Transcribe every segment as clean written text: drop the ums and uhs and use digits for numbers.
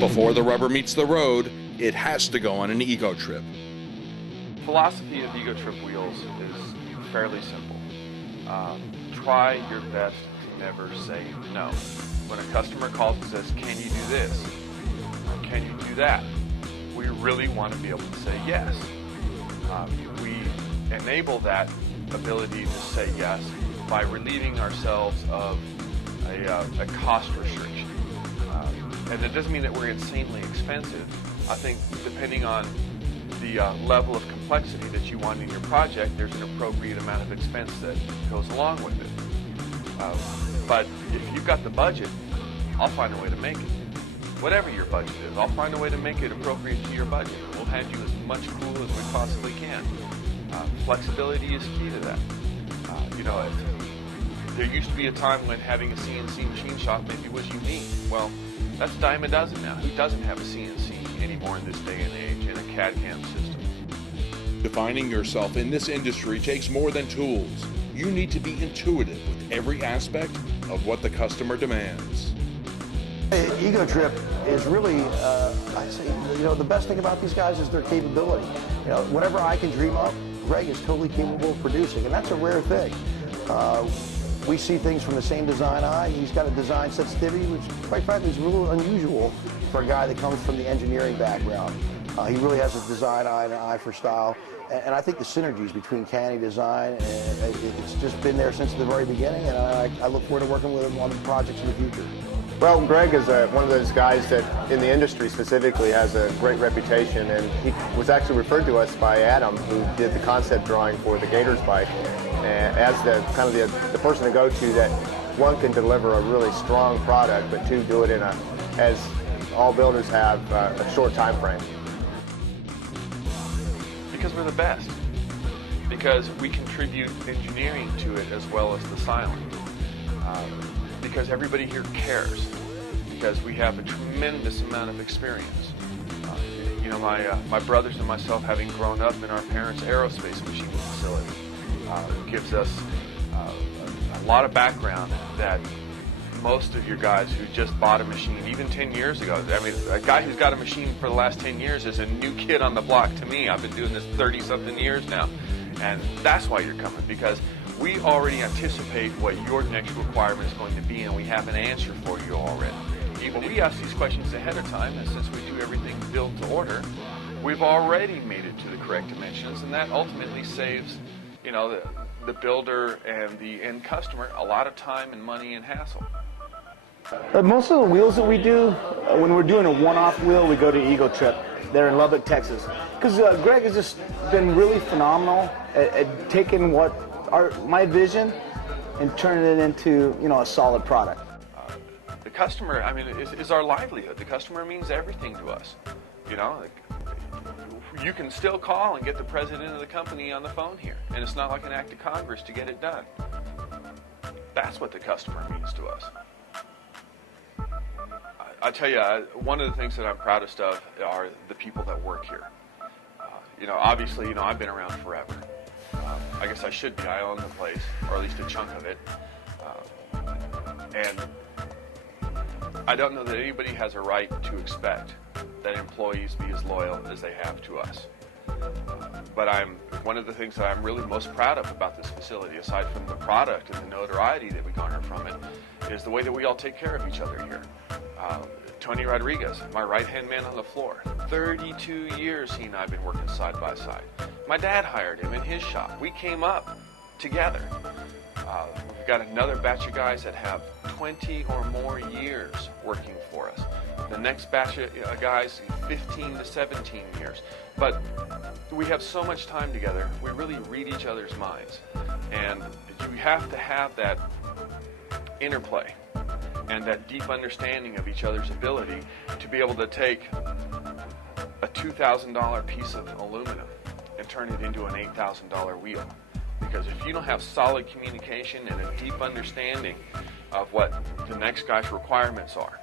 Before the rubber meets the road, it has to go on an Egotripp. Philosophy of Egotripp wheels is fairly simple. Try your best to never say no. When a customer calls and says, can you do this? Or can you do that? We really want to be able to say yes. We enable that ability to say yes by relieving ourselves of a cost restriction. And it doesn't mean that we're insanely expensive. I think depending on the level of complexity that you want in your project, there's an appropriate amount of expense that goes along with it. But if you've got the budget, I'll find a way to make it. Whatever your budget is, I'll find a way to make it appropriate to your budget. We'll hand you as much cool as we possibly can. Flexibility is key to that. There used to be a time when having a CNC machine shop maybe was unique. Well, that's a dime a dozen now. Who doesn't have a CNC anymore in this day and age in a CAD/CAM system? Defining yourself in this industry takes more than tools. You need to be intuitive with every aspect of what the customer demands. Egotripp is really, I say, the best thing about these guys is their capability. Whatever I can dream up, Greg is totally capable of producing, and that's a rare thing. We see things from the same design eye. He's got a design sensitivity, which quite frankly is a little unusual for a guy that comes from the engineering background. He really has a design eye and an eye for style. And I think the synergies between Canny Design, it's just been there since the very beginning, and I look forward to working with him on projects in the future. Well, Greg is one of those guys that in the industry specifically has a great reputation, and he was actually referred to us by Adam, who did the concept drawing for the Gators bike, as the kind of the person to go to that, one, can deliver a really strong product, but two, do it in as all builders have, a short time frame. Because we're the best. Because we contribute engineering to it as well as the silent. Because everybody here cares. Because we have a tremendous amount of experience. My brothers and myself, having grown up in our parents' aerospace machining facility, gives us a lot of background that most of your guys who just bought a machine, even 10 years ago, I mean, a guy who's got a machine for the last 10 years is a new kid on the block to me. I've been doing this 30-something years now. And that's why you're coming, because we already anticipate what your next requirement is going to be, and we have an answer for you already. Even we ask these questions ahead of time, and since we do everything built to order, we've already made it to the correct dimensions, and that ultimately saves, the builder and the end customer a lot of time and money and hassle. Most of the wheels that we do, when we're doing a one-off wheel, we go to Egotripp. They're in Lubbock, Texas. Because Greg has just been really phenomenal at taking my vision and turning it into, a solid product. The customer, is our livelihood. The customer means everything to us. You can still call and get the president of the company on the phone here, and it's not like an act of Congress to get it done. That's what the customer means to us. I tell you, one of the things that I'm proudest of are the people that work here. Obviously, I've been around forever. I guess I should be. I own the place, or at least a chunk of it. And I don't know that anybody has a right to expect that employees be as loyal as they have to us. But one of the things that I'm really most proud of about this facility, aside from the product and the notoriety that we garner from it, is the way that we all take care of each other here. Tony Rodriguez, my right-hand man on the floor. 32 years he and I have been working side by side. My dad hired him in his shop. We came up together. We've got another batch of guys that have 20 or more years working for us. The next batch of guys, 15 to 17 years. But we have so much time together, we really read each other's minds. And you have to have that interplay and that deep understanding of each other's ability to be able to take a $2,000 piece of aluminum and turn it into an $8,000 wheel. Because if you don't have solid communication and a deep understanding of what the next guy's requirements are,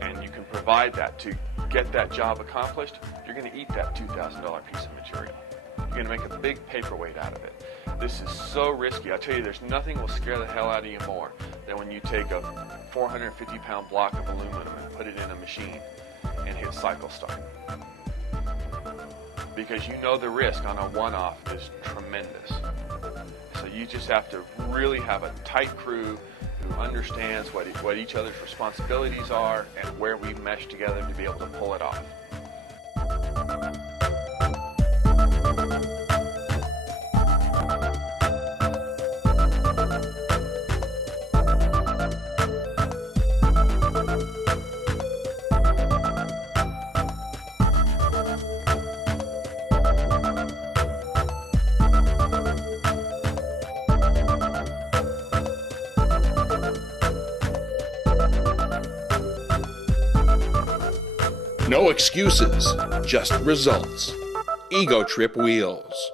and you can provide that to get that job accomplished, you're going to eat that $2,000 piece of material. You're going to make a big paperweight out of it. This is so risky. I tell you, there's nothing will scare the hell out of you more than when you take a 450-pound block of aluminum and put it in a machine. and hit cycle start. Because you know the risk on a one-off is tremendous. So you just have to really have a tight crew who understands what each other's responsibilities are and where we mesh together to be able to pull it off. No excuses, just results. Egotripp Wheels.